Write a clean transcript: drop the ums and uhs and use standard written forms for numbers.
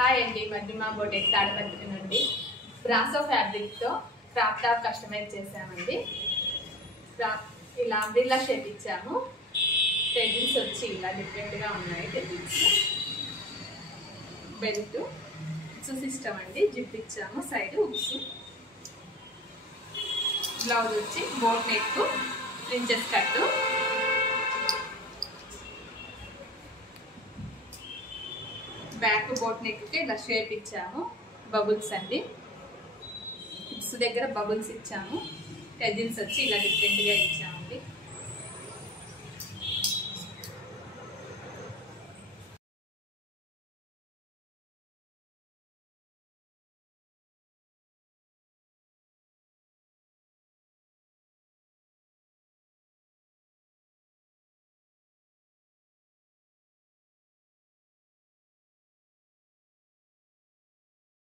Hi అండి, మధ్యమ boutique Tadipatri నుండి బ్రాసో ఫ్యాబ్రిక్తో క్రాప్ టాప్ కస్టమైజ్ చేసామండి. ఇలా అంబ్రిల్లా షేప్ ఇచ్చాము. టెజిల్స్ వచ్చి ఇలా డిఫరెంట్గా ఉన్నాయి. టెజిల్స్ బెల్ట్ ఉక్స్ సిస్టమ్ అండి. జిప్ ఇచ్చాము, సైడ్ ఉక్స్. బ్లౌజ్ వచ్చి బోట్ నెక్ ప్రిన్సెస్ కట్టు. బ్యాక్ బోట్ నెక్ కి ఇలా షేప్ ఇచ్చాము. బబుల్స్ అండి, హిప్స్ దగ్గర బబుల్స్ ఇచ్చాము. టెజిల్స్ వచ్చి ఇలా డిఫరెంట్ గా ఇచ్చాము.